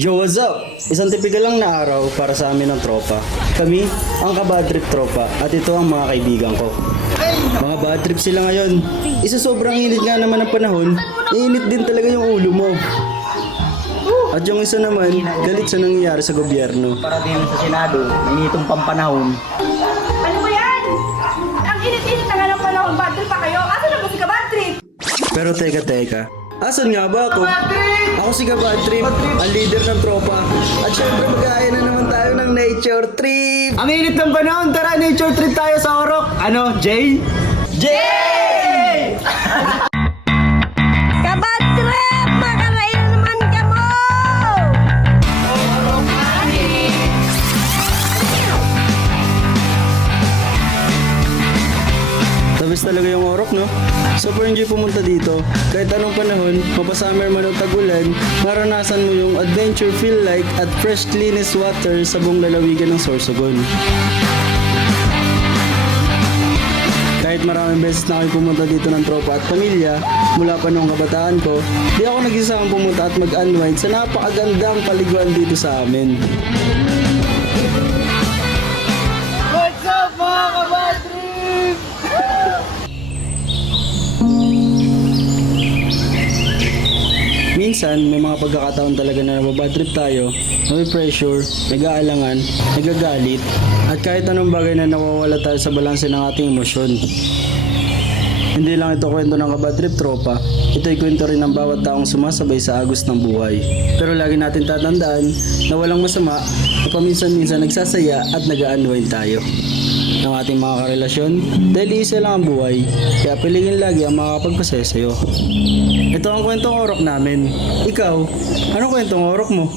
Yo, what's up? Isang tipikal lang na araw para sa amin ng tropa. Kami, ang kabad trip tropa, at ito ang mga kaibigan ko. Mga bad trip sila ngayon. Isa sobrang init nga naman ng panahon, init din talaga yung ulo mo. At yung isa naman, galit sa nangyayari sa gobyerno. Para din sa Senado, initong pampanahon. Ano ba yan? Ang init-init na nga ng panahon, bad trip pa kayo? Asa na ba si ka-bad trip? Pero teka, asan nga ba ako? Ako si Kabad Trip, ang leader ng tropa. At syempre mag-aaya na naman tayo ng nature trip. Ang init ng panahon, tara nature trip tayo sa Orok. Ano, Jay? Jay! Ka-bad trip! Makarayo naman ka mo! Tabis talaga yung Orok, no? Super enjoy pumunta dito. Kahit anong panahon, mapasummer man o tag-ulan, maranasan mo yung adventure feel like at fresh cleanest water sa buong lalawigan ng Sorsogon. Kahit maraming beses na kayo pumunta dito ng tropa at pamilya, mula pa nung kabataan ko, di ako nag-isang pumunta at mag-unwind sa napakagandang paliguan dito sa amin. What's up mga kabad trip? Minsan, may mga pagkakataon talaga na nababad trip tayo, may pressure, nag-aalangan, nagagalit, at kahit anong bagay na nawawala tayo sa balanse ng ating emosyon. Hindi lang ito kwento ng kabad trip tropa, ito'y kwento rin ng bawat taong sumasabay sa agos ng buhay. Pero lagi natin tatandaan na walang masama na paminsan-minsan nagsasaya at nag-unwind tayo ng ating mga karelasyon dahil isa lang ang buhay, kaya piligin lagi ang makakapagpasaya sa'yo. Ito ang kwentong orok namin. Ikaw, anong kwentong orok mo?